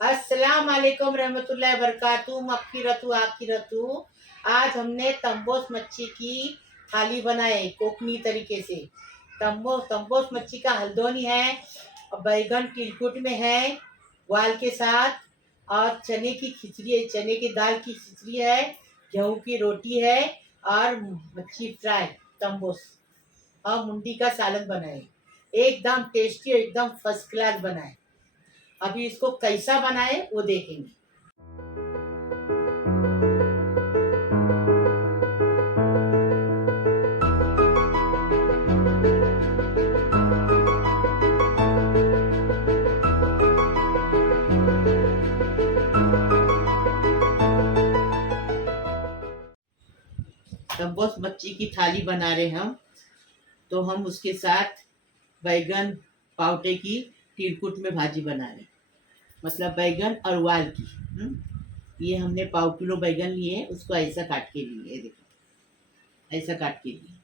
अस्सलाम वालेकुम रहमतुल्लाहि बरकातहू मगफिरतु आखिरतु। आज हमने तंबोस मच्छी की थाली बनाई कोकनी तरीके से। तंबोस मच्छी का हल्दोनी है और बैगन तिलकुट में है ग्वाल के साथ, और चने की खिचड़ी है, चने की दाल की खिचड़ी है, गेहूं की रोटी है और मच्छी फ्राई तंबोस और मुंडी का सालन बनाए। एकदम टेस्टी, एकदम फर्स्ट क्लास बनाए। अभी इसको कैसा बनाए वो देखेंगे। तब बस मच्छी की थाली बना रहे हम, तो हम उसके साथ बैगन पावटे की तिरकुट में भाजी बना रहे, मतलब बैगन और वाल की। ये हमने पाव किलो बैगन लिए, उसको ऐसा काट के लिए, ये देखो ऐसा काट के लिए,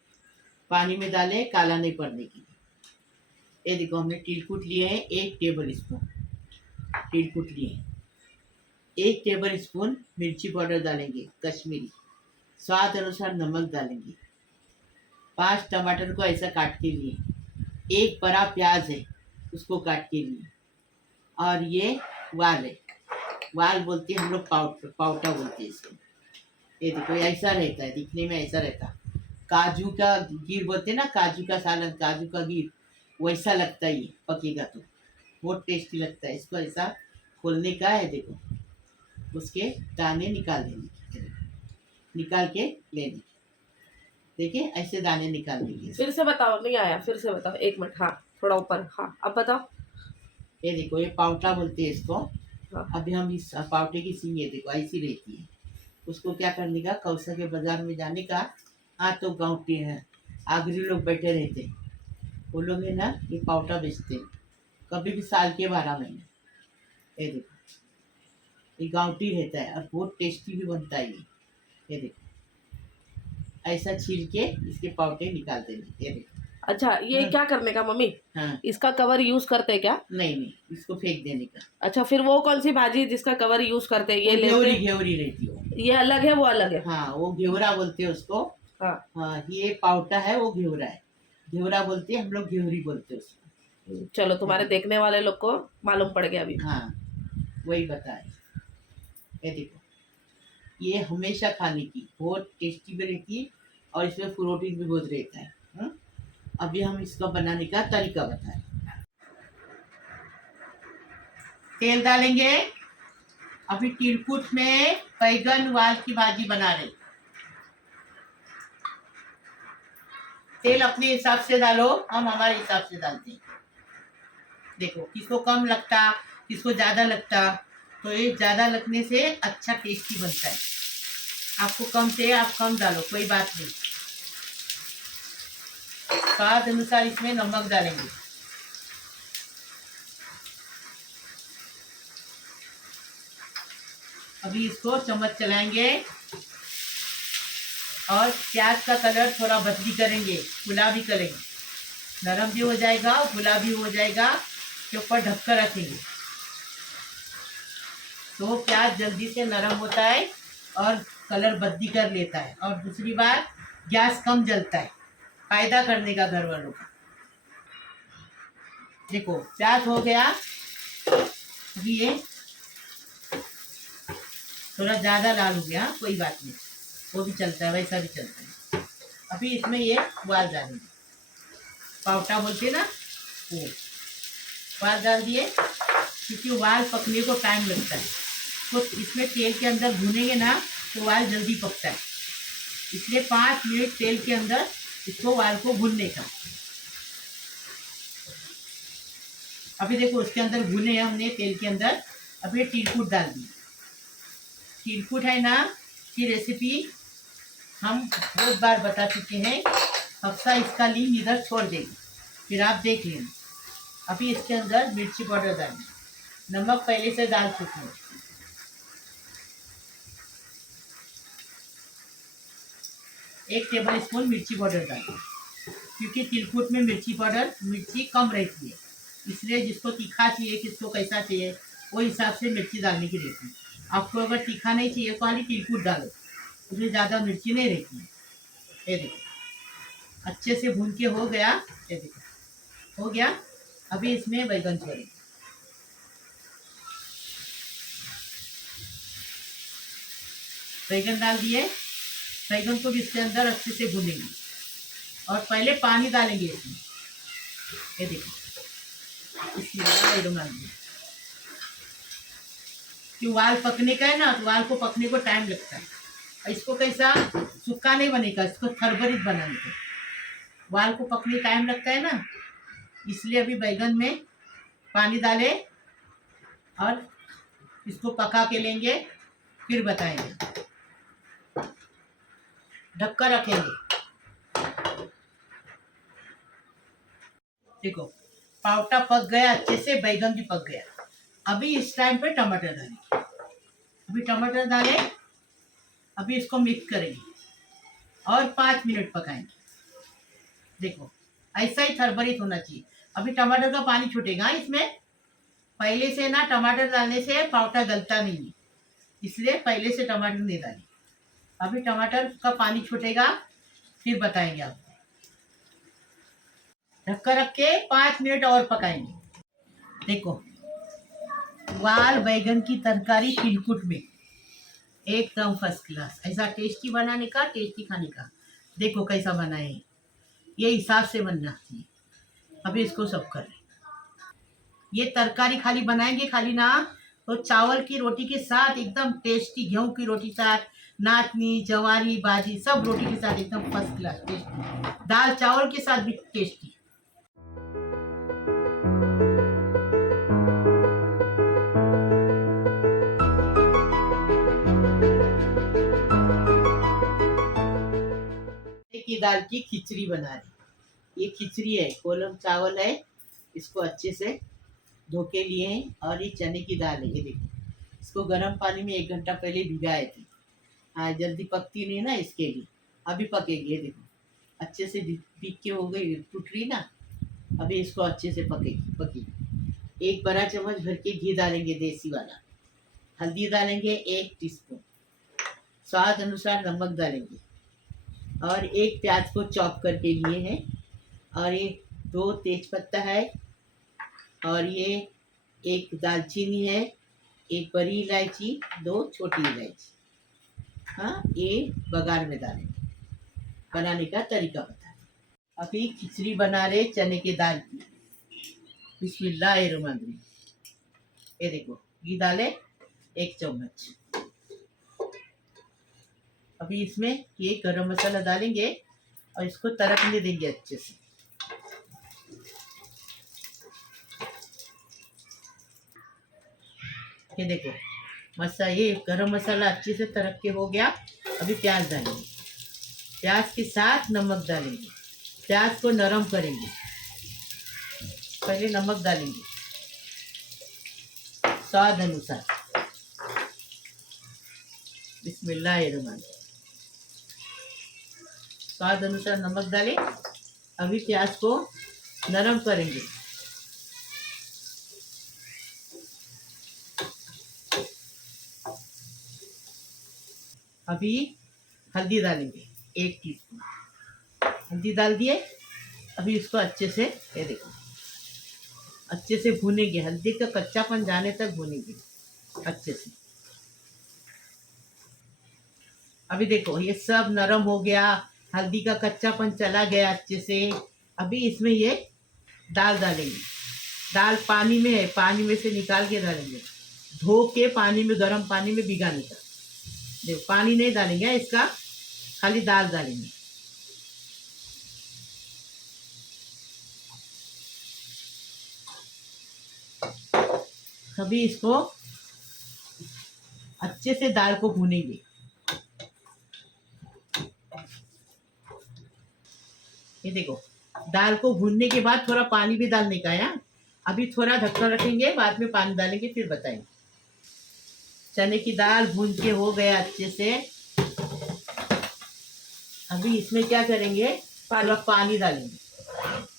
पानी में डाले काला नहीं पड़ने के लिए। ये देखो हमने तिलकुट लिए हैं 1 टेबल स्पून तिलकुट लिए हैं। 1 टेबल स्पून मिर्ची पाउडर डालेंगे कश्मीरी, स्वाद अनुसार नमक डालेंगे। 5 टमाटर को ऐसा काट के लिए, 1 बड़ा प्याज है उसको काट के लिए, और ये वाल है, वाल बोलते हैं हम लोग, पावटा बोलते हैं इसको। ये देखो ऐसा रहता है, दिखने में ऐसा रहता है। काजू का गिर बोलते हैं ना, काजू का सालन, काजू का गिर वैसा लगता है। ये पकेगा तो बहुत टेस्टी लगता है। इसको ऐसा खोलने का है, देखो उसके दाने निकाल देंगे, निकाल के लेने। देखिए ऐसे दाने निकाल देंगे। फिर से बताओ, नहीं आया, फिर से बताओ, 1 मिनट। हाँ, थोड़ा ऊपर। हाँ, अब बताओ। ये देखो ये पावटा बोलते हैं इसको। हाँ। अभी हम इस पावटे की सींग, ये देखो ऐसी रहती है। उसको क्या करने का, कौसा के बाजार में जाने का। हाँ, तो गाँव के हैं आगरी लोग बैठे रहते हैं, वो लोग है ना ये पावटा बेचते हैं, कभी भी साल के 12 महीने। ये देखो ये गाँवटी रहता है और बहुत टेस्टी भी बनता है ये देखो ऐसा छील के इसके पावटे निकाल देंगे। ये देखो। अच्छा, ये क्या करने का मम्मी? हाँ, इसका कवर यूज करते हैं क्या? नहीं नहीं, इसको फेंक देने का। अच्छा, फिर वो कौन सी भाजी है जिसका कवर यूज करते हैं? ये लेते घेवरी हैं? घेवरी रहती है वो। ये अलग है, वो अलग है। हाँ, वो घेवरा बोलते हैं उसको। हाँ। हाँ, ये पावटा है, वो घेवरा है। घेवरा बोलते हैं हम लोग, घेवरी बोलते हैं उसको। चलो, तुम्हारे देखने वाले लोग को मालूम पड़ गया अभी। हाँ, वही बताए। ये देखो ये हमेशा खाने की बहुत टेस्टी भी रहती है और इसमें प्रोटीन भी बहुत रहता है। अभी हम इसका बनाने का तरीका बताएं। तेल डालेंगे। अभी तिरकुट में बैगन वाल की भाजी बना रहे, तेल अपने हिसाब से डालो, हम हमारे हिसाब से डालते हैं। देखो किसको कम लगता, किसको ज़्यादा लगता, तो ये ज़्यादा लगने से अच्छा टेस्टी बनता है। आपको कम से आप कम डालो, कोई बात नहीं। स्वाद अनुसार इसमें नमक डालेंगे। अभी इसको चम्मच चलाएंगे और प्याज का कलर थोड़ा बदली करेंगे, गुलाबी करेंगे, नरम भी हो जाएगा गुलाबी हो जाएगा। के ऊपर ढककर रखेंगे तो प्याज जल्दी से नरम होता है और कलर बदली कर लेता है। और दूसरी बात, गैस कम जलता है, फायदा करने का घर वालों का। देखो प्याज हो गया, अभी ये थोड़ा ज़्यादा लाल हो गया, कोई बात नहीं, वो भी चलता है, वैसा भी चलता है। अभी इसमें ये वाल डालेंगे, पावटा बोलते हैं ना, वो वाल डाल दिए, क्योंकि वाल पकने को टाइम लगता है। तो इसमें तेल के अंदर भूनेंगे ना तो वाल जल्दी पकता है, इसलिए 5 मिनट तेल के अंदर इसको वाल को भूनने का। अभी देखो उसके अंदर भूने हमने तेल के अंदर। अभी तिलकुट डाल दी। तिलकुट है ना की रेसिपी हम बहुत बार बता चुके हैं, हफ्ता इसका लिंक इधर छोड़ देंगे, फिर आप देख लेना। अभी इसके अंदर मिर्ची पाउडर डालेंगे, नमक पहले से डाल चुके हैं। एक टेबल स्पून मिर्ची पाउडर डालें, क्योंकि तिलकुट में मिर्ची पाउडर मिर्ची कम रहती है, इसलिए जिसको तीखा चाहिए, किसको कैसा चाहिए, वो हिसाब से मिर्ची डालने की रहती है। आपको अगर तीखा नहीं चाहिए तो खाली तिलकुट डालो, उसमें ज़्यादा मिर्ची नहीं रहती है। ये देखो अच्छे से भून के हो गया। ये देखो हो गया। अभी इसमें बैगन छोड़ेंगे। बैगन डाल दिए। बैगन को भी इसके अंदर अच्छे से भूनेंगे और पहले पानी डालेंगे इसमें। ये देखो इसमें कि उबाल पकने का है ना, तो उबाल को पकने को टाइम लगता है। और इसको कैसा सूखा नहीं बनेगा, इसको थरबरीत बनाने का। उबाल को पकने टाइम लगता है ना, इसलिए अभी बैगन में पानी डाले और इसको पका के लेंगे, फिर बताएंगे। ढक्कर रखेंगे। देखो पावटा पक गया अच्छे से, बैगन भी पक गया। अभी इस टाइम पे टमाटर डालेंगे। अभी टमाटर डाले, अभी इसको मिक्स करेंगे और 5 मिनट पकाएंगे। देखो ऐसा ही थरबरीत होना चाहिए। अभी टमाटर का पानी छूटेगा इसमें। पहले से ना टमाटर डालने से पावटा गलता नहीं है, इसलिए पहले से टमाटर नहीं डालें। अभी टमाटर का पानी छूटेगा, फिर बताएंगे आपको। ढक्कन रख के 5 मिनट और पकाएंगे। देखो वाल बैगन की तरकारी तिलकुट में एकदम फर्स्ट क्लास। ऐसा टेस्टी बनाने का, टेस्टी खाने का। देखो कैसा बना है, ये हिसाब से बनना चाहिए। अभी इसको सब कर रहे। ये तरकारी खाली बनाएंगे खाली ना, तो चावल की रोटी के साथ एकदम टेस्टी, गेहूं की रोटी साथ, नाचनी जवारी बाजी सब रोटी के साथ एकदम फर्स्ट क्लास टेस्टी। दाल चावल के साथ भी टेस्टी। की दाल की खिचड़ी बना रही। ये खिचड़ी है, कोलम चावल है, इसको अच्छे से धो के लिए हैं। और ये चने की दाल है। ये देखो इसको गर्म पानी में 1 घंटा पहले भिगाए थे। हाँ जल्दी पकती नहीं ना, इसके लिए। अभी पकेगी। ये देखो अच्छे से पीक के हो गई, टूट रही ना। अभी इसको अच्छे से पकेगी। 1 बड़ा चम्मच भर के घी डालेंगे, देसी वाला। हल्दी डालेंगे 1 टीस्पून। स्वाद अनुसार नमक डालेंगे और 1 प्याज को चॉप करके लिए हैं। और ये 2 तेज पत्ता है और ये 1 दालचीनी है, 1 बड़ी इलायची, 2 छोटी इलायची। हाँ ये बघार में डालेंगे। बनाने का तरीका बता। अभी खिचड़ी बना रहे चने की दाल की। बिस्मिल्लाहिर्रहमानिर्रहीम। ये देखो घी डाले 1 चम्मच। अभी इसमें ये गरम मसाला डालेंगे और इसको तड़कने देंगे अच्छे से। ये देखो ये गरम मसाला अच्छे से तड़क के हो गया। अभी प्याज डालेंगे, प्याज के साथ नमक डालेंगे। प्याज को नरम करेंगे। पहले नमक डालेंगे स्वाद अनुसार। बिस्मिल्लाहिर्रहमानिर्रहीम। स्वाद अनुसार नमक डालें। अभी प्याज को नरम करेंगे। अभी हल्दी डालेंगे 1 टीस्पून। हल्दी डाल दिए। अभी इसको अच्छे से, ये देखो अच्छे से भूनेंगे। हल्दी का कच्चापन जाने तक भूनेंगे अच्छे से। अभी देखो ये सब नरम हो गया, हल्दी का कच्चापन चला गया अच्छे से। अभी इसमें ये दाल डालेंगे। दाल पानी में है, पानी में से निकाल के डालेंगे। धो के पानी में, गर्म पानी में भिगाने का। देखो पानी नहीं डालेंगे इसका, खाली दाल डालेंगे। अभी इसको अच्छे से दाल को भूनेंगे। ये देखो दाल को भूनने के बाद थोड़ा पानी भी डालने का है। अभी थोड़ा ढक्कन रखेंगे, बाद में पानी डालेंगे, फिर बताएंगे। चने की दाल भून के हो गया अच्छे से। अभी इसमें क्या करेंगे, थोड़ा पानी डालेंगे।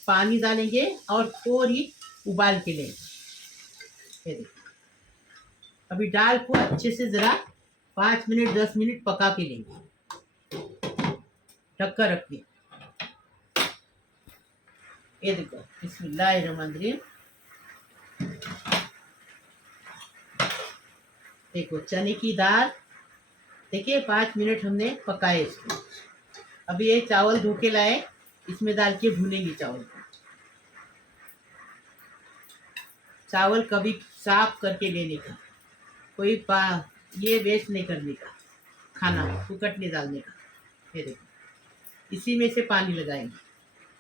पानी डालेंगे और थोड़ी उबाल के लेंगे। ये देखो अभी दाल को अच्छे से ज़रा 5 मिनट 10 मिनट पका के लेंगे, ढककर रख के। ये देखो, बिस्मिल्लाहिर्रहमानिर्रहीम। देखो चने की दाल, देखिए 5 मिनट हमने पकाए इसको। अभी ये चावल धो के लाए, इसमें डाल के भूनेंगे चावल को। चावल कभी साफ करके लेने का, कोई ये वेस्ट नहीं करने का, खाना फुकट नहीं डालने का। ये देखो, इसी में से पानी लगाएंगे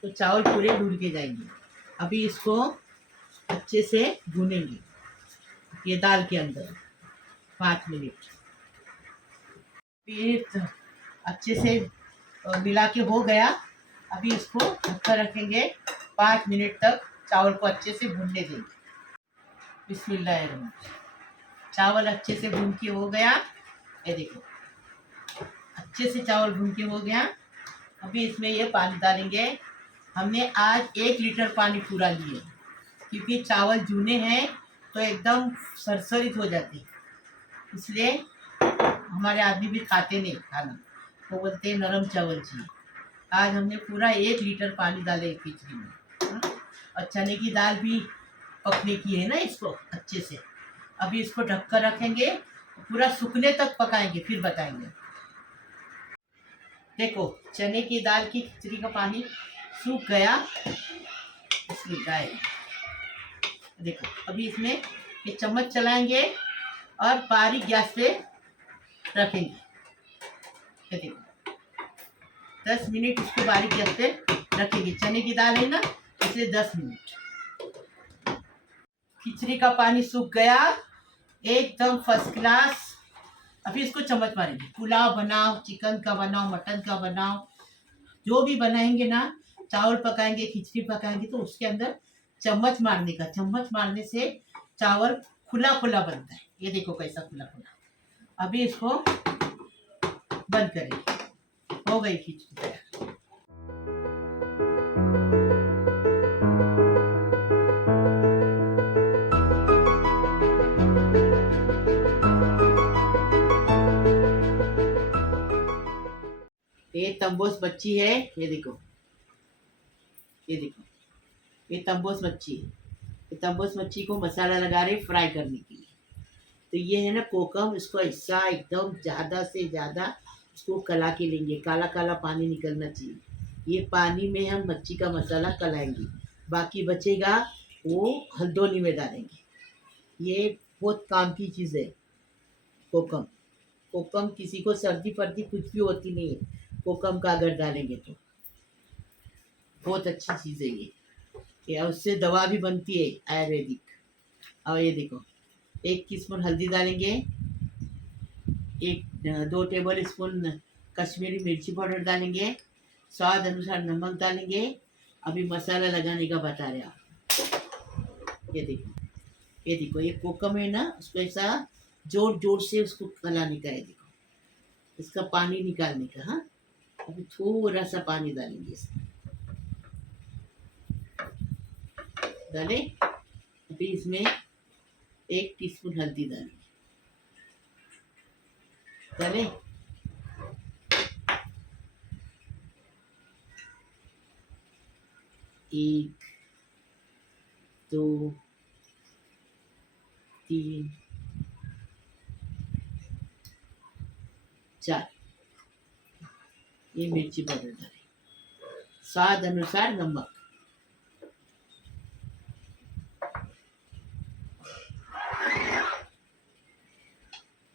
तो चावल पूरे धुल के जाएंगे। अभी इसको अच्छे से भूनेंगे ये दाल के अंदर 5 मिनट। फिर अच्छे से मिला के हो गया। अभी इसको ढककर रखेंगे 5 मिनट तक, चावल को अच्छे से भूनने देंगे। बिस्मिल्लाहिर्रहमानिर्रहीम। चावल अच्छे से भून के हो गया, ये देखो अच्छे से चावल भून के हो गया। अभी इसमें ये पानी डालेंगे। हमने आज 1 लीटर पानी पूरा लिए, क्योंकि चावल जूने हैं तो एकदम सरसरित हो जाते, इसलिए हमारे आदमी भी खाते नहीं खाना, वो बोलते हैं नरम चावल चाहिए। आज हमने पूरा 1 लीटर पानी डाले खिचड़ी में। और चने की दाल भी पकने की है ना इसको अच्छे से। अभी इसको ढककर रखेंगे, पूरा सूखने तक पकाएंगे, फिर बताएंगे। देखो चने की दाल की खिचड़ी का पानी सूख गया, इसमें गाय। देखो अभी इसमें ये चम्मच चलाएंगे और बारीक गैस पे रखेंगे। ये देखो 10 मिनट इसको बारीक गैस पे रखेंगे। चने की दाल है ना, इसलिए 10 मिनट। खिचड़ी का पानी सूख गया, एकदम फर्स्ट क्लास। अभी इसको चम्मच मारेंगे। पुलाव बनाओ, चिकन का बनाओ, मटन का बनाओ, जो भी बनाएंगे ना, चावल पकाएंगे, खिचड़ी पकाएंगे, तो उसके अंदर चम्मच मारने का। चम्मच मारने से चावल खुला खुला बनता है। ये देखो कैसा खुला खुला। अभी इसको बंद करेंगे। हो गई खिचड़ी तैयार। ये तंबोस मच्छी है, ये देखो, ये देखो, ये तंबोस मच्छी है। ये तंबोस मच्छी को मसाला लगा रहे फ्राई करने के लिए। तो ये है ना कोकम, इसको ऐसा एकदम ज़्यादा से ज़्यादा इसको कला के लेंगे, काला काला पानी निकलना चाहिए। ये पानी में हम मच्छी का मसाला कलाएंगे, बाकी बचेगा वो हल्दोनी में डालेंगे। ये बहुत काम की चीज़ है कोकम। कोकम किसी को सर्दी पर्दी कुछ भी होती नहीं है, कोकम का अगर डालेंगे तो बहुत अच्छी चीज़ है ये उससे दवा भी बनती है आयुर्वेदिक। और ये देखो 1 टीस्पून हल्दी डालेंगे, 2 टेबल स्पून कश्मीरी मिर्ची पाउडर डालेंगे, स्वाद अनुसार नमक डालेंगे। अभी मसाला लगाने का बता रहे आप। ये देखो, ये देखो, ये कोकम है ना, उसको ऐसा जोर जोर से उसको गलाने का है। देखो इसका पानी निकालने का। हाँ अभी थोड़ा सा पानी डालेंगे इसमें, डाले। अभी इसमें 1 टीस्पून हल्दी डालेंगे, डाले। 1 2 3 4 ये मिर्ची पाउडर डालें, स्वाद अनुसार नमक।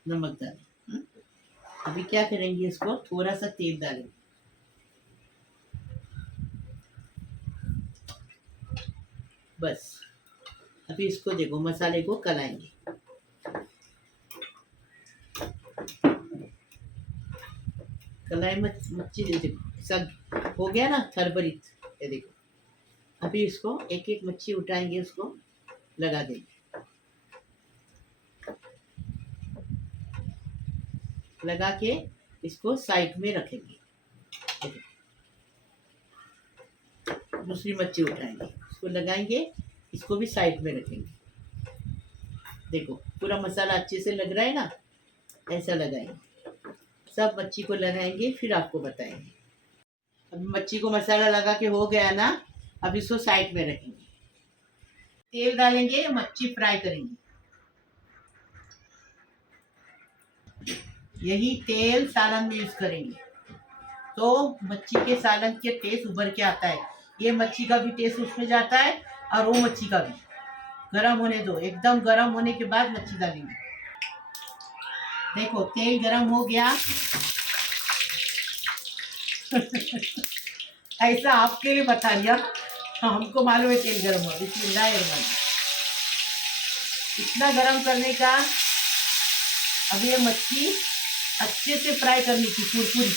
नमक डालें। अभी क्या करेंगे, इसको थोड़ा सा तेल डालेंगे। बस अभी इसको देखो मसाले को कलाएंगे। कलाई मच्छी देखो सब हो गया ना थरबरित। ये देखो अभी इसको एक एक मच्छी उठाएंगे, उसको लगा देंगे, लगा के इसको साइड में रखेंगे। दूसरी मच्छी उठाएंगे, इसको लगाएंगे, इसको भी साइड में रखेंगे। देखो पूरा मसाला अच्छे से लग रहा है ना, ऐसा लगाएंगे। सब मच्छी को लगाएंगे फिर आपको बताएंगे। अब मच्छी को मसाला लगा के हो गया ना, अब इसको साइड में रखेंगे। तेल डालेंगे, मच्छी फ्राई करेंगे। यही तेल सालन में यूज करेंगे तो मच्छी के सालन के टेस्ट उभर के आता है। ये मच्छी का भी टेस्ट उसमें जाता है और वो मच्छी का भी। गरम होने दो, एकदम गरम होने के बाद मच्छी डालेंगे। देखो तेल गरम हो गया। ऐसा आपके लिए बता दिया, हमको मालूम है तेल गरम हो। बिस्मिल्लाह, इतना गरम करने का। अब ये मच्छी अच्छे से फ्राई करनी थी, कुरकुरी।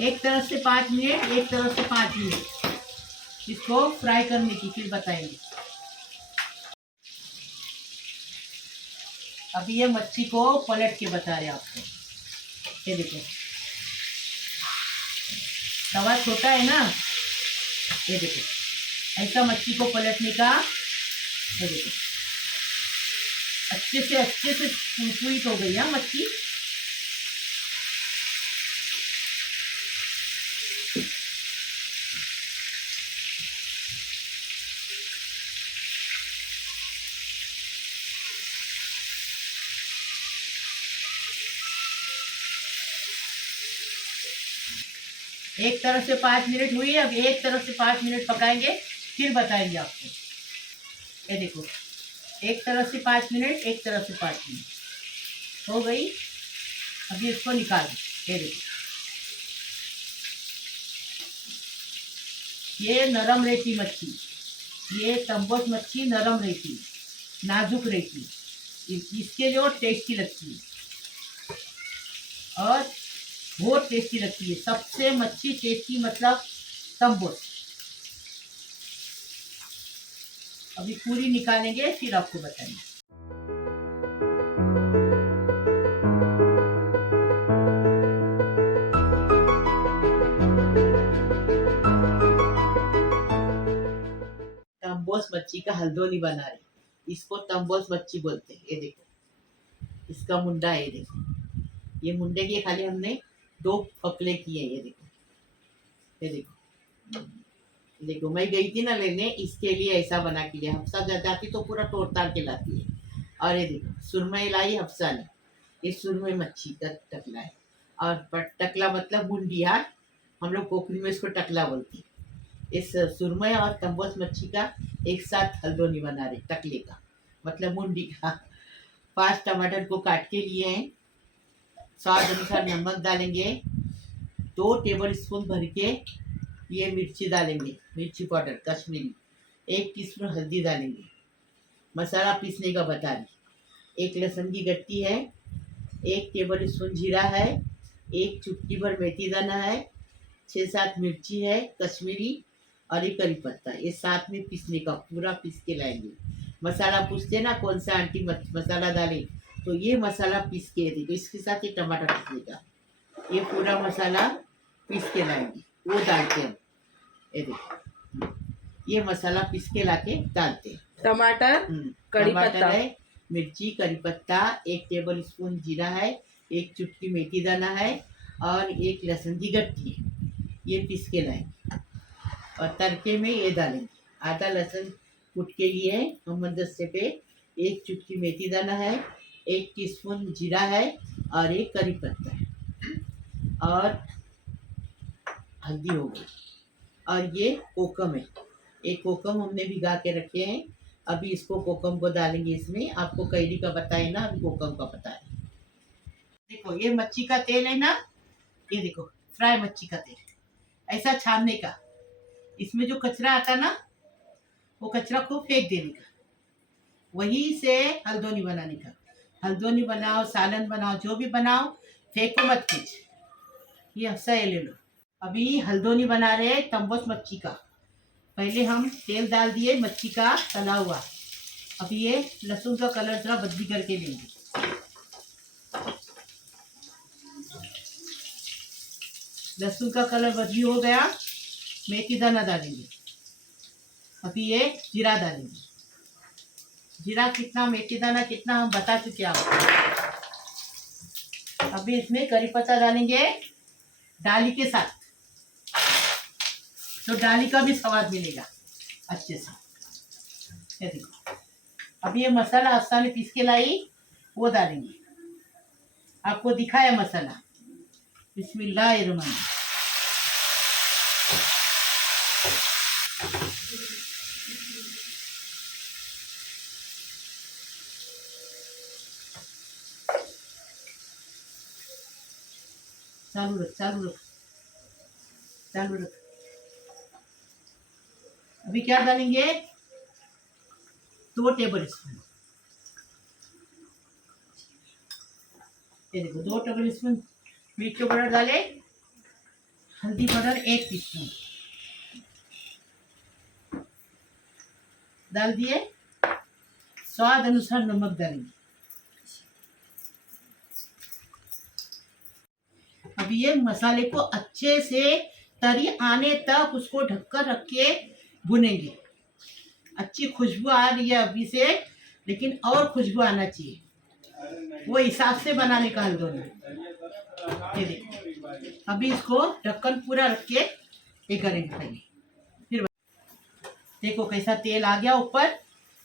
एक तरफ से 5 मिनट, एक तरफ से 5 मिनट इसको फ्राई करने की, फिर बताएंगे। अभी ये मच्छी को पलट के बता रहे आपको। ये देखो तवा छोटा है ना, ये देखो ऐसा मच्छी को पलटने का। ये देखो अच्छे से कुरकुरी हो गई है मच्छी। एक तरफ से 5 मिनट हुई है, अब एक तरफ से 5 मिनट पकाएंगे फिर बताएंगे आपको। ये देखो एक तरफ से 5 मिनट, एक तरफ से 5 मिनट हो गई। अभी इसको निकाल दो। ये देखो ये नरम रहती मच्छी, ये तंबोस मच्छी नरम रहती, नाजुक रहती, इसके जो टेस्टी लगती है और बहुत टेस्टी लगती है। सबसे मच्छी टेस्टी मतलब तंबोस। अभी पूरी निकालेंगे फिर आपको बताएंगे। तंबोस मच्छी का हल्दोनी बना रहे, इसको तंबोस मच्छी बोलते हैं। ये देखो इसका मुंडा है, ये देखो ये मुंडे के खाली हमने 2 फकले किए। ये देखो, ये देखो, देखो मैं गई थी ना लेने, इसके लिए ऐसा बना के लिया। हफ्सा जाती तो पूरा तोड़ ताड़ के लाती है। और ये देखो सुरमई लाई हफ्सा ने, ये सुरमई मच्छी का टकला है। और टकला मतलब मुंडी, यार हम लोग कोकरी में इसको टकला बोलते हैं। इस सुरमई और तंबोस मच्छी का एक साथ हल्दोनी बना रहे, टकले का मतलब मुंडी का। 5 टमाटर को काट के लिए हैं। स्वाद अनुसार नमक डालेंगे। 2 टेबल स्पून भर के ये मिर्ची डालेंगे, मिर्ची पाउडर कश्मीरी। 1 टीस्पून हल्दी डालेंगे। मसाला पीसने का बता दी। 1 लहसुन की गट्टी है, 1 टेबल स्पून जीरा है, 1 चुटकी भर मेथी दाना है, 6-7 मिर्ची है कश्मीरी और 1 करी पत्ता। ये साथ में पीसने का, पूरा पीस के लाएंगे। मसाला पूछते ना कौन सा आंटी मसाला डाले, तो ये मसाला पीस के देखो, इसके साथ ये टमाटर पीसने का, ये पूरा मसाला पीस के लाएंगे, वो डालते हैं। ये देखो ये मसाला पीस के लाके डालते हैं। टमाटर, कड़ी पत्ता है, मिर्ची, करी पत्ता, 1 टेबल स्पून जीरा है, 1 चुटकी मेथी दाना है और 1 लहसुन की गट्टी है। ये पीस के लाएंगे और तड़के में ये डालेंगे। आधा लहसुन कूट के लिए है हमदस्ते पे, 1 चुटकी मेथी दाना है, 1 टीस्पून जीरा है और 1 करी पत्ता है और हल्दी हो गई। और ये कोकम है, एक कोकम हमने भिगा के रखे हैं। अभी इसको कोकम को डालेंगे इसमें। आपको कैरी का बताए ना, अभी कोकम का पता है। देखो ये मच्छी का तेल है ना, ये देखो फ्राई मच्छी का तेल, ऐसा छानने का। इसमें जो कचरा आता ना, वो कचरा को फेंक देने का, वही से हल्दोनी बनाने का। हल्दोनी बनाओ, सालन बनाओ, जो भी बनाओ, फेंको मत कुछ। ये हफ्सा ये ले लो। अभी हल्दोनी बना रहे हैं तंबोस मच्छी का। पहले हम तेल डाल दिए मच्छी का तला हुआ। अभी ये लहसुन का कलर थोड़ा बदली करके लेंगे। लहसुन का कलर बदली हो गया, मेथी दाना डालेंगे। अभी ये जीरा डालेंगे। जीरा कितना, मेथी दाना कितना, हम बता चुके आपको। अभी इसमें करी पत्ता डालेंगे डाली के साथ, तो डाली का भी स्वाद मिलेगा अच्छे से। ये देखो, अभी ये मसाला अफसा ने पीस के लाई, वो डालेंगे। आपको दिखाया मसाला। बिस्मिल्लाहिर्रहमानिर्रहीम। चालू रख, चालू रख, चालू रख। अभी क्या डालेंगे, 2 टेबल स्पून। ये देखो, 2 टेबल स्पून मिर्च पाउडर डाले, हल्दी पाउडर 1 टीस्पून डाल दिए। स्वाद अनुसार नमक डालेंगे। अभी ये मसाले को अच्छे से तरी आने तक उसको ढककर रख के भुनेंगे। अच्छी खुशबू आ रही है अभी से, लेकिन और खुशबू आना चाहिए, वो हिसाब से बनाने का हल्दो ने। ये देखो, अभी इसको ढक्कन पूरा रख के ये करेंगे पहले। फिर देखो कैसा तेल आ गया ऊपर,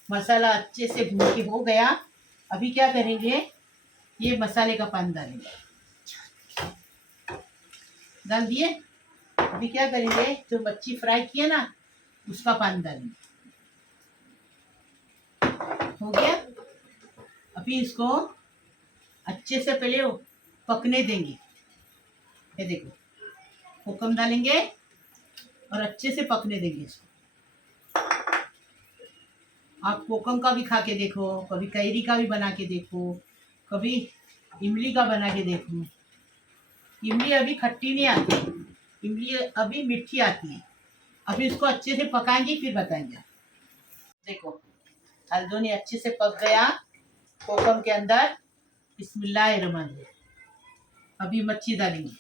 मसाला अच्छे से भून के हो गया। अभी क्या करेंगे, ये मसाले का पानी डालेंगे। डाल दिए। अभी क्या करेंगे, जो मच्छी फ्राई किए ना, उसका पानी डालेंगे। हो गया। अभी इसको अच्छे से पहले पकने देंगे। ये देखो, कोकम डालेंगे और अच्छे से पकने देंगे इसको। आप कोकम का भी खा के देखो, कभी कैरी का भी बना के देखो, कभी इमली का बना के देखो। इमली अभी खट्टी नहीं आती, इमली अभी मीठी आती है। अभी इसको अच्छे से पकाएंगे, फिर बताएंगे। देखो, हल्दोनी अच्छे से पक गया कोकम के अंदर। बिस्मिल्लाहिर्रहमानिर्रहीम। अभी मच्छी डालेंगे।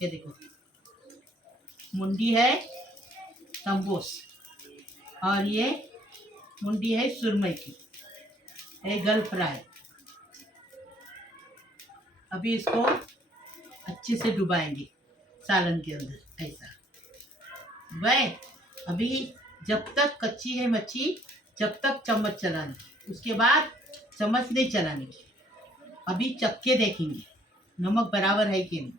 ये देखो, मुंडी है तंबूस, और ये मुंडी है सुरमई की, ये गल फ्राई। अभी इसको अच्छे से डुबाएंगे सालन के अंदर, ऐसा डुबाए। अभी जब तक कच्ची है मच्छी, जब तक चम्मच चलानी, उसके बाद चम्मच नहीं चलाने की। अभी चख के देखेंगे नमक बराबर है कि नहीं।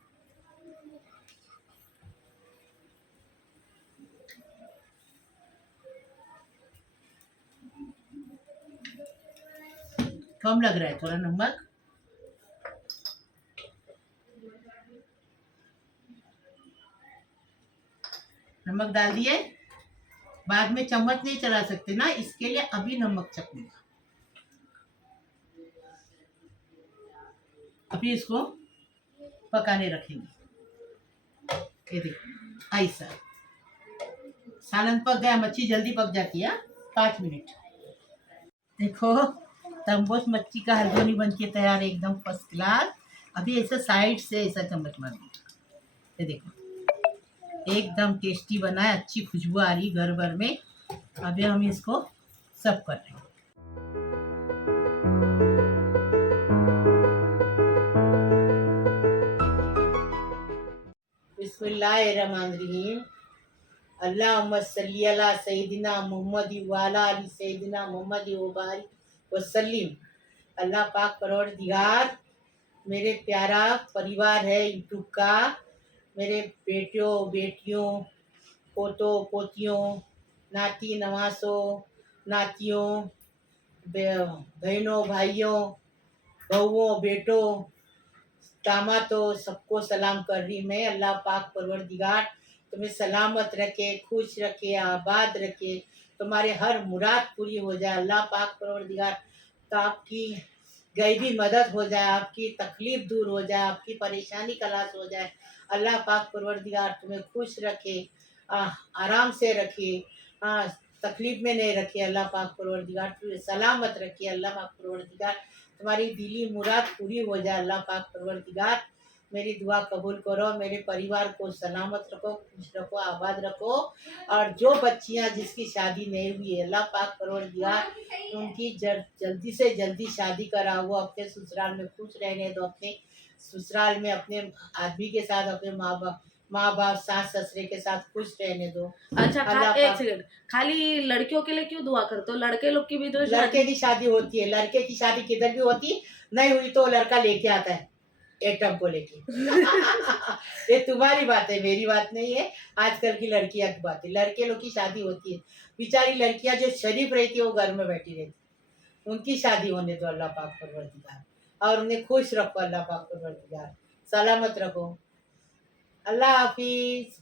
कम लग रहा है थोड़ा नमक। नमक डाल दिए। बाद में चम्मच नहीं चला सकते ना, इसके लिए अभी नमक चखने का। अभी इसको पकाने रखेंगे। ये देखो, ऐसा सालन पक गया। मच्छी जल्दी पक जाती है, 5 मिनट। देखो, तंबूस मच्छी का हल्दोनी बन के तैयार है, एकदम फर्स्ट क्लास। अभी ऐसा साइड से ऐसा चम्मच मार दिया। ये देखो, एकदम टेस्टी बना है, अच्छी खुशबू आ रही घर भर में। अभी हम इसको सर्व कर रहे हैं। बिस्मिल्लाहिर्रहमानिर्रहीम। अल्लाहुम्मा सल्ली अला सय्यिदिना मुहम्मद व अला आलि सय्यिदिना मुहम्मद व बारिक वसल्लिम। अल्लाह पाक परवरदिगार, मेरे प्यारा परिवार है यूट्यूब का, मेरे बेटियों बेटियों, पोतों पोतियों, नाती नवासों, नातियों, बहनों भाइयों, बहुओं बेटों, दामादों, सबको सलाम कर रही मैं। अल्लाह पाक परवरदिगार तुम्हें सलामत रखे, खुश रखे, आबाद रखे, तुम्हारे हर मुराद पूरी हो जाए। अल्लाह पाक परवरदिगार तो आपकी गैबी मदद हो जाए, आपकी तकलीफ दूर हो जाए, आपकी परेशानी खलास हो जाए। अल्लाह पाक परवरदिगार तुम्हें खुश रखे, आराम से रखे, तकलीफ में नहीं रखे। अल्लाह पाक परवरदिगार तुम्हें सलामत रखे। अल्लाह पाक परवरदिगार तुम्हारी दिली मुराद पूरी हो जाए। अल्लाह पाक परवरदिगार मेरी दुआ कबूल करो, मेरे परिवार को सलामत रखो, खुश रखो, आबाद रखो। और जो बच्चियां जिसकी शादी नहीं हुई है, अल्लाह पाक परवरदिगार उनकी जल्दी से जल्दी शादी कराओ, वो अपने ससुराल में खुश रहने दो, अपने ससुराल में अपने आदमी के साथ, अपने माँ बाप सास ससुरे के साथ खुश रहने दो। अच्छा अल्लाह एक पाक सेकंड, खाली लड़कियों के लिए क्यों दुआ करते हो? लड़के लोग की भी तो लड़के शादी। की शादी होती है, लड़के की शादी किधर भी होती, नहीं हुई तो लड़का लेके आता है एटम को लेके। ये तुम्हारी बात है, मेरी बात नहीं है। आजकल की लड़कियां की बात है, लड़के लोग की शादी होती है। बेचारी लड़कियां जो शरीफ रहती है वो घर में बैठी रहती है, उनकी शादी होने दो अल्लाह पाक परवरदिगार, और उन्हें खुश रखो अल्लाह पाक परवरदिगार, सलामत रखो। अल्लाह हाफिज।